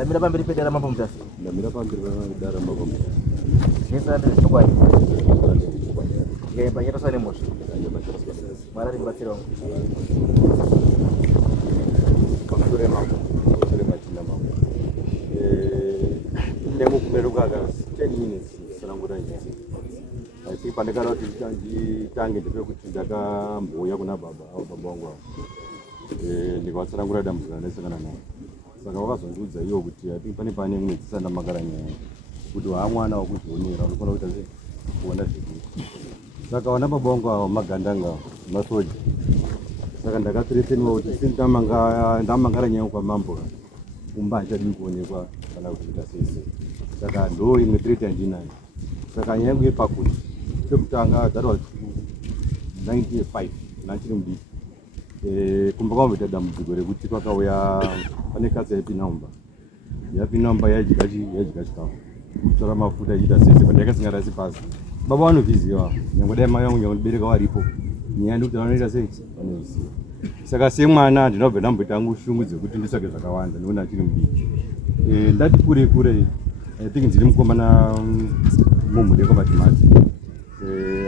Ndamira pamberi pedara mambo mutasi. Ndamira pamberi pedara mambo mutasi. Yesa ndezvokwadi. Ngeimba yatosale mosha. Mara rimbatsirawo. Pasure mambo. Pasure machinda mambo. Ndemo kumeruka 10 minutes sanangura njani. Asi pandakara kuti tange ndipe kuti ndakamboya kuna baba wangu. Ndikatsanangura dambudziko randasangana naro. Saka vakazondiudza iwo kuti pane mwedzi sandamakara nyaya kuti mwana wakuzvionera unofana kuita sei kuona zvikuru. Saka wana baba vangu ava magandanga masoja. Saka ndakathreateniwa kuti sendamangara nyaya kwamambo kumba hachadi kuonekwa kana kuita sei. Saka ndo imwe threat yandinayo. Saka nyaya yangu yepakuti pekutanga dzarwa 95 nachiri mudiki. Kumba kwamboita dambudziko rekuti kwakauya pane kadzi yapinamba yaidya chikafu kutora mafuta ichiita sese pandakasingarasi pasi. Baba vanozviziva nyangwe dai mai vangu nyangwe varipo nyaya ndikuti vanoita sei vanoziva. Saka semwana ndinobva ndamboita hangu shungu dzekuti nditsvake zvakawanda nekuti achiri mudiki. Ndati kure I think ndine mukomana mumhureko matimati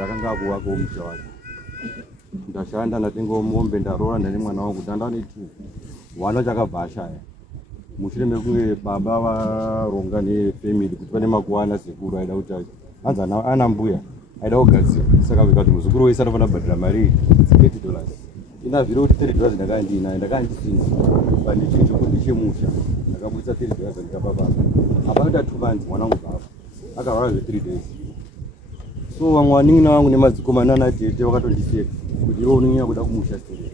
akanga akuwakawo musha wake. Ndashanda ndatengawo mombe ndarora ndane mwana wangu ndanda ne 2 wana chakabva ashaya. Mushure mekunge baba varonga nefamily kuti pane makuwana sekuru aida kuti hanzi ana mbuya aida kugadzira. Saka vikati muzukuru wese anofana kubhadhira mari $30. Inavhire kuti $30 ndakandinayo ndakandisinza pane chinhu chokuti chemusha ndakabudisa $30 ndikapa baba. About 2 months mwana wangu baba akarwara zve 3 days. So vamwe vanin'ina vangu nemadzikomana natete vakatondiseka kuti iwe unonyanya kuda kumusha sei.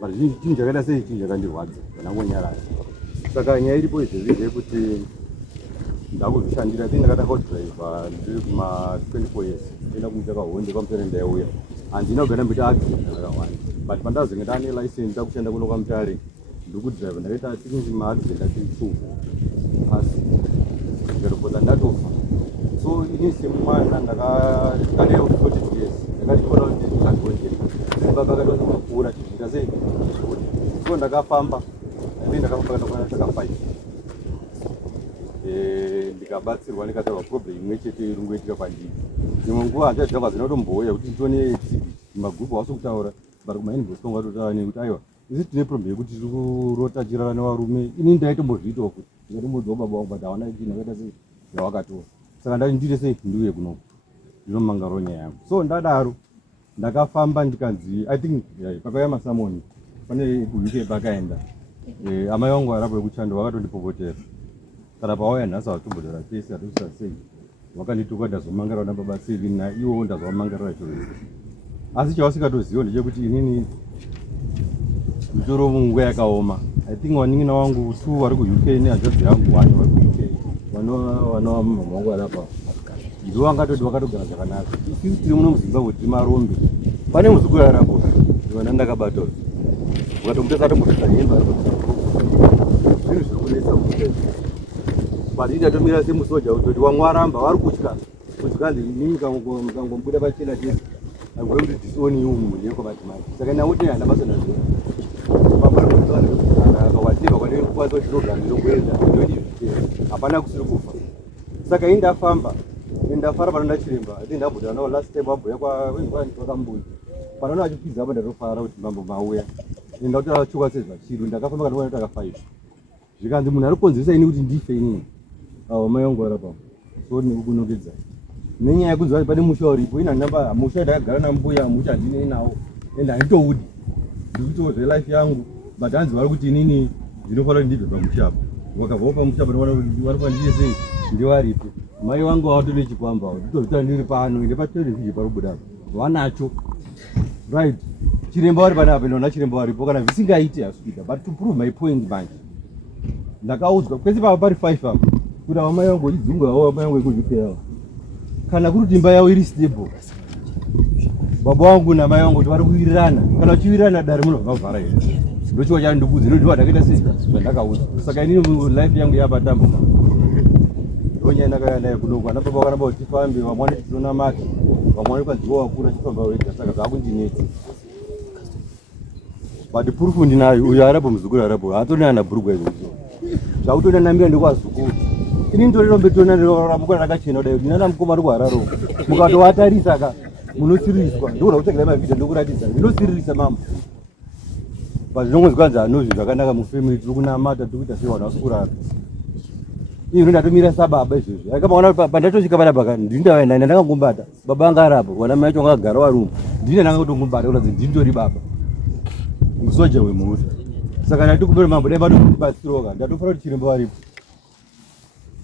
But chinhu chakaita sei chinhu chakandirwadza ndanangonyarara. Saka nyaya iripo izvezvi kuti ndakuzvishandira ndakatanga kudhiraivha ndiri kuma 24 years ndenda kumutsvaka honde pamusoro ndaiuya handina kugara mbita accident akawanda. But pandazenge ndane license ndakushanda kuno kwaMutare ndiri kudhiraivha ndakaita maaccident ati 2 pasi ndikatopota ndatofa. So ini semwana ndakanewo 40 years ndakationa kuti ndikazonjera baba akatozokura chiita sei. So ndakafamba ndakafamba kana saka 5 ndikabatsirwa ndikatarwa problem imwe chete iri kungoitika pandiri. Dzimwe nguva handidzanga dzinotomboya kuti nditone exhibit magrupu awasokutaura vari kumauniversity wangu atotaura nekuti aiwa isi tine problem yekuti tiri kurota chirara nevarume. Ini ndaitombozviitawo kuti ndikatombodziwa baba wangu but hawana kuti ndakaita sei yawakatora. Saka ndati ndiri sei ndiuye kuno ndinomangarawo nyaya yangu. So ndadaro ndakafamba ndikanzi I think pakauya masamoni pane kuUK pakaenda amai vangu varapo vekuchando vakatondipopotera. Kana pawauya nhasi vatombodara pese hatoisa sei vakandituka ndazomangarira nababa 7 naiwo ndazovamangarira chiro. Asi chavasikatoziva ndechekuti inini nditoro munguva yakaoma. I think vanin'ina vangu 2 vari kuUK nehanzvadzi yangu 1 vari kuUK vanova mama vangu varapa ndo vangatoti vakatogara zvakanaka. Isi tiri muno muZimbabwe tiri marombe. Pane muzukuru arapo vana ndakabatawo ukatombesa tombosvika nyemba zvinhu zviri kunetsa mutezi. But ndatomira semusoja kutoti wamwaramba vari kutya kuti nini mukangombuda pachena chese agwe kuti tisoni iwo muneko matimati. Saka nakuti handa basa nazvo akawativa kwane kwazo chirogano inokwedza ndoti hapana kusiri kufa. Saka indafamba ndafara pano ndachiremba ati ndabhuda nawo last time wabhuya kwakambuya panoona achipidza apa ndatofara kuti mambo mauya ndakuti achuka sezvachiro ndakafamba kana kuona taka5 zvikanzi munhu ari kukonzeresa ini kuti ndife inini mai vangu varapa. So nekukunongedza nenyaya yekunzwa kuti pane musha uripo ina namba musha ndakagara nambuya musha handinei nawo ende handitoudi ndikuitiwo zvelife yangu but hanzi vari kuti inini ndinofanira kuti ndibve pamushapo vakabvawo pamushapo varikuva ndiye sei ndivaripo. Mai vangu vato nechikwamba nditozvita ndiri pano ende patelevision parikubuda vanacho right chiremba vari pana apa ndona chiremba varipo kana visingaiti hasvika but to prove my point manje ndakaudzwa kwese pava pari 5 apa kuti ava mai vangu vachidzungurawo amai vangu ekuzvipeyavo kana kuti imba yavo iri stable. Baba vangu namai vangu kuti vari kuwirirana kana vachiwirirana dare munhu vakavhara here ndochiwa chandikudzi ndodiwa ndakaita sei zvandakaudzwa. Saka inini life yangu yapatambo ndonyaya ndakauya naye kunoko ana baba vakaramba kuti tifambe vamwe vanoti tinonamata vamwe vanoti kwadziwa wakura tifamba wega. Saka zvakundinetsa but proof ndinayo uyo arapo muzukuru arapo hatori ana bhurugwa izvozvo zvautonanamira ndekwazukuru ini ndorinombetonandirora mukwana rakachena dai ndinana mukoma ri kuhararo mukatovatarisa ka munosiriswa ndokuda kutsvagira mavhidha ndokuratidza ndinosiririsa mama pazvinongozwi anozvi zvakanaka mufamily tiri kunamata tiri kuita sevanhu vasikurara ino ndatomira sababa izvozvi kama ona pandatosvika panapa ndindavaenda ndandangangombata baba anga arapo wana mai acho anga agara warume ndini ndangangotongombata kuratidza ndindori baba musoja wemuti saka ndati kumbera mambo dai vatobatsiroka ndatofara kuti chiremba varipo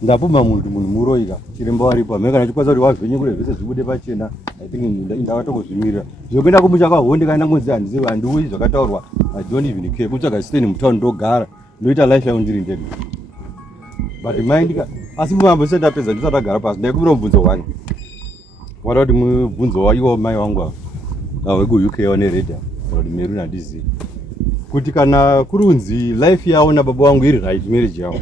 ndapuma munhu muroika chiremba varipo amene kana chikwaza kuti wavhenyekure zvese zvibude pachena I think ndavatongozvimirira zvokuenda kumusha kwahonde kana ngonzi handiuyi zvakataurwa I don't even care kutsvaga steni mutown ndogara ndoita life yangu ndiri ndega but mai asi mambo ndisati ndapedza ndisati ndagara pasi ndaikumbira mubvunzo wani wada kuti mubvunzo waiwo mai wangu avo weku-UK waneredha kuti meruni handizivi kuti kana kurunzi life yavo nababa wangu iri right marriage yavo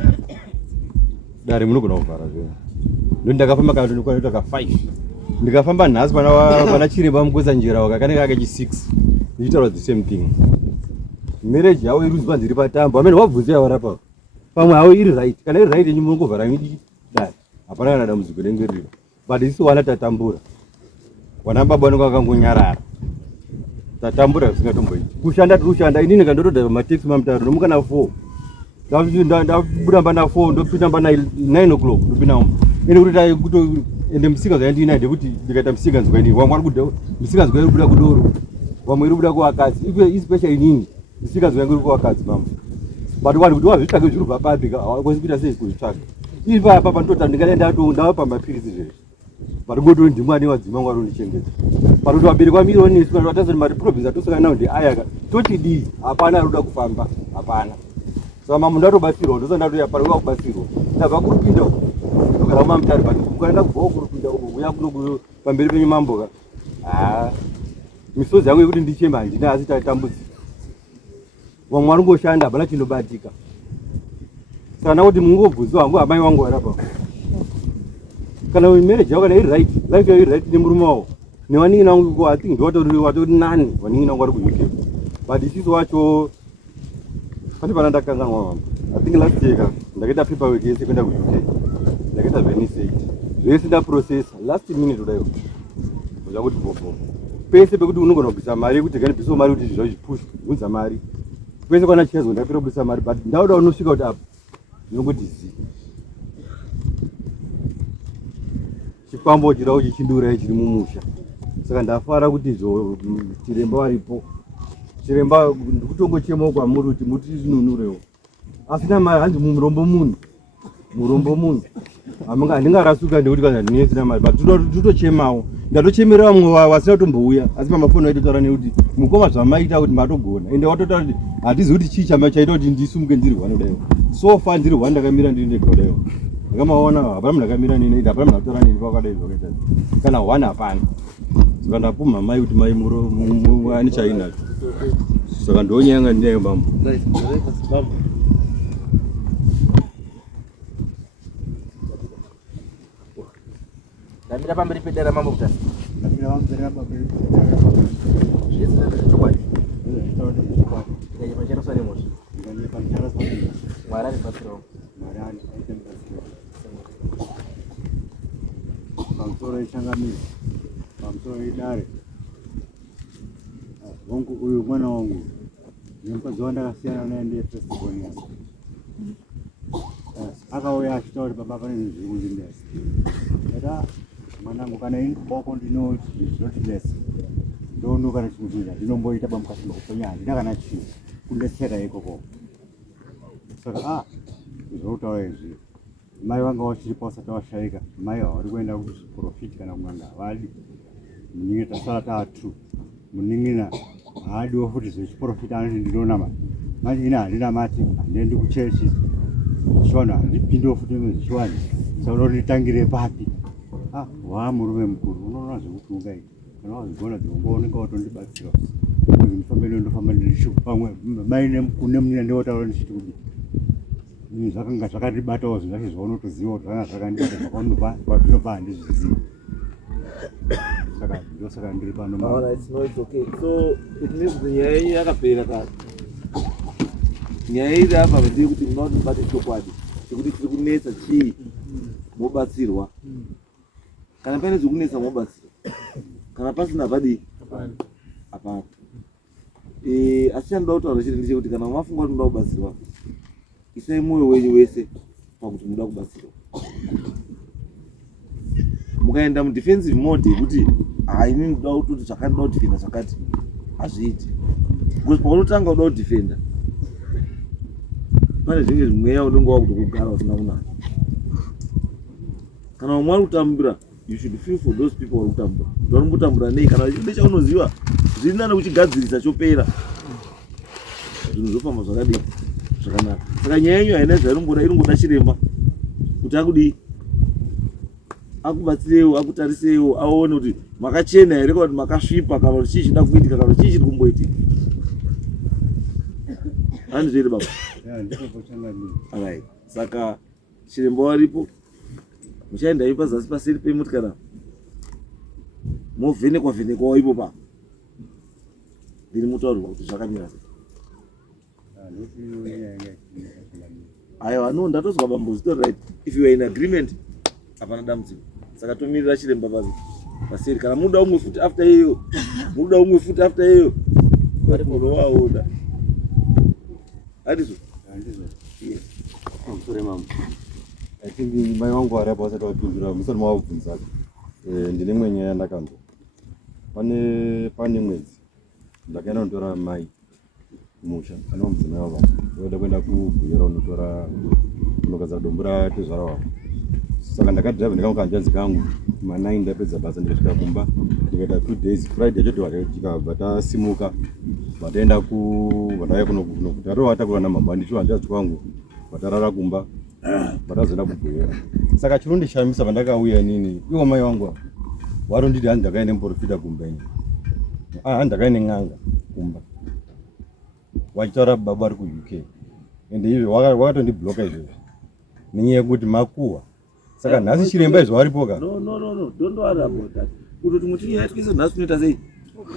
dare munogona kuvhara zveo ndo ndakafamba kana ndinoita ka 5 ndikafamba nhasi pana chiremba mukwesa njera wakakaneka ake chi6 ndichitaura the same thing marriage yavo irunzi panzi iri patambo amene wabvunza yavarapa pamwe havo iri right kana iri right yenyu munongovhara midi dare hapana kana dambudziko rinenge riri but isi wana tatambura wana baba vanenge vakangonyarara tatambura zvisingatomboiti kushanda tiri kushanda inini kandotodhaiva mataxi mamutaro nomukana 4 ndabuda mbana 4 ndopinda mbana 9 o'clock ndopinda ene kuti ende musika zvandina ndekuti ndikaita musika nzwaini wamwe ari kuda musika nzwaini kubuda kudoro wamwe iri kuda kuvakadzi especially inini musika nzwaini iri kuvakadzi mama but vanhu kuti wazvitsvake zviri kubva papi hawakwesi kuita sei kuzvitsvaka ipapa pandota ndingaenda ndava mapirisi zveshe but ngotori ndimwani wadzima mwari undichengeta but kuti vabereki vamiri oneswa vatasati mari probisa tosangana nawo ndeayaka tochidii hapana ari kuda kufamba hapana saka mamu ndatobatsirwa ndosati ndatoya pari kuda kubatsirwa ndabva kurupinda ndogara kumamutare but ukaenda kubvawo kurupinda uya kuno pamberi penyu mamboka misodzi yangu yekuti ndichema handina asi tatambudzika vamwe vari ngoshanda hapana chinobatika saka nakuti mungobvunziwa hangu amai vangu varapa kana marriage yavo kana iri right life yavo iri right nemurume wavo nevaning'ina vangu I think ndowatori nani vaning'ina vangu vari ku-UK but isisi wacho pane pana ndakanganwa mama I think last year ndakaita paperwork yese kuenda ku-UK ndakaita venisate zvese ndaprocessa last minute kudaiwo zvakuti bobo pese pekuti unogona kubvisa mari yekuti gani bviso mari kuti zvizvo zvipush bvunza mari pese kwana chiezo ndapera kubvisa mari but ndauda unosvika kuti apa ndinongoti zi chifambo chirao chichindura chiri mumusha saka ndafara kuti izvo chiremba varipo chiremba ndikutongochemawo kwamuri kuti muti zinunurewo asina mari hanzi murombo munhu handingarasuka ndekuti kana ndinesina mari but tutochemawo ndatochemera vamwe vasina kutombouya asi pamafoni aitotaura nekuti mukoma zvamaita kuti matogona ende watotaura kuti hatizi kuti chii chaita kuti ndisumuke ndiri hwani kudaiwo so far ndiri hwani ndakamira ndiri ndega kudaiwo ndakamaona hapana munhu akamira nini hapana munhu akutora nini pakadai zvakaita kana hwani hapana saka ndapuma mai kuti mai ani chainacho saka ndonyanga ndinayo mambo ndamira pamberi pedera mambo kutasi pamusoro ichangamiri pamusoro idare wangu uyu mwana wangu nemukadzi wandakasiyana naye ndiye festivoni yako akauya achitaura kuti baba pane zviri kundinesa ata mwanangu kana ini boko ndinotinesa ndonuka nechimutunja ndinomboita bamukati mokupenya handina kana chii kundetsera ikoko saka zvoutaura izvi mai vanga vachiripa usati washaika mai havari kuenda kuzviprofiti kana kumwanga havadi munin'ina tasara taatu munin'ina haadiwo futi zvechiprofiti anoti ndinonama manje ina handina mati handiendi kuchechi zvichivanhu handipindiwo futi zvichivanhu saka unotitangire papi murume mukuru unoona zvekutungai kana wazvigona dzongooneka watondibatsira kuti ndifambe ndofamba ndirishuku pamwe mai kune munina ndewotaura ndichiti kudi zvakanga zvakatibatawo zvinhu zvacho zvaunotoziva kuti zvanga zvakandiita zvakaunopa handizvizivi saka ndosaka ndiri pano so it means nyaya yakapera kare nyaya iri apa ndiri kuti munoti mubate chokwadi chekuti tiri kunetsa chii mobatsirwa. Kana pane zvokunetsa mobatsirwa, kana pasina vadii hapana. Asi chandoda kutaura chiri ndechekuti kana mafunga kuti muda kubatsirwa, isai mwoyo wenyu wese pakuti muda kubatsirwa. Mukaenda mudefensive mode yekuti inini ndoda kutoti zvakati ndoda kudefenda zvakati, hazviiti. Because paunotanga uda kudefenda pane zvinge mweya unenge wakutokugara usina kunaka. Kana umwe ari kutambura, you should feel for those people vari kutambura. Vari kutambura nei? Kana chide chaunoziva zviri nani kuchigadzirisa chopera, zvinhu zvofamba zvakadii zvakanaka. Saka nyaya yenyu haina zvainomboda, inongoda chiremba kuti akudii, akubatsirewo, akutarisewo, aone kuti makachena here kana kuti makasvipa, kana kuti chii chida kuitika, kana kuti chii chiri kumboitika. Handizviri baba? Alright. Saka chiremba waripo, muchaenda pazasi paseri pemotikari movhenekwa ipopa, ndiri mutaurirwa kuti zvakamira sei. Aiwa, no, ndatozwa bambozitori right. If you are in agreement, hapana dambudziko. Saka tomirira chiremba paseri. Kana munoda umwe futi after iyo, munowaona. Handizvo? Yes. Sorry mama. I think mai wangu ari apa wasati wapindura musati mawabvunza. Ndine imwe nyaya yandakanzwa. Pane mwedzi ndakaenda kunotora mai musha kana mudzimai wavo ndoda kuenda kubhuira unogadzira dombo ratezvara wavo. Saka ndakadhiraivha ndikangu kanzvanzi kangu ma9 ndapedza basa ndikasvika kumba ndikaita 2 days. Friday yacho tikabva tasimuka vataenda vatauya kunokuti atovatakurwa namabha ndicho hanzvadzi kwangu vatarara kumba vatazoenda kubhuira. Saka chinondishamisa pandakauya nini iwo mai wangu varonditi hanzi ndakaenda muprofita kumbenyu, hanzi ndakaenda n'anga kumba vachitaura baba vari kuUK ende izvo wakatondibloka izvozvo nenyaya yekuti makuhwa. Saka nhasi chiremba izvo varipo ka? No, don't worry about that. Kutoti muchinyaya twese nhasi tunoita sei?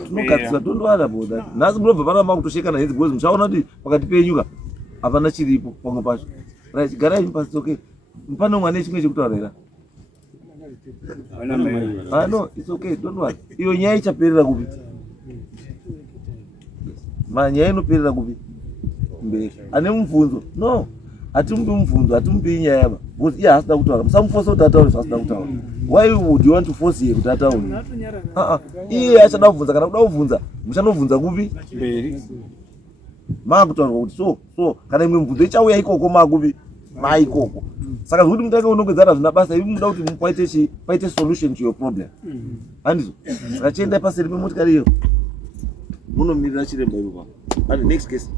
Tunogadzira, don't worry about that. Nhasi munobva panama kutoshekana henzi because muchaona kuti pakati penyuka hapana chiripo pamwe pacho. Right, garai pasi, okay. Pane umwe ane chimwe chekutaurira. No, it's okay, don't worry. Iyo nyaya ichaperera kupi? Nyaya inoperera kupi? Mberi. Ane mubvunzo? No. Hatimupi mubvunzo, hatimupi nyaya yaba. Because iye hasida kutaura. Musamuforce kuti ataure zvasida kutaura. Why would you want to force iye kuti ataure? Iye achada kubvunza, kana kuda kubvunza, muchanobvunza kupi? Mberi. Maakutaurwa kuti so kana imwe mubvunzo ichauya ikoko maakupi? Maikoko. Saka zvokuti mutange unongedzana zvina basa ivi muda kuti paite solution to your problem. Handizvo? Saka chiendai paseri pemotikari iyo munomirira chiremba ipopa. And next case.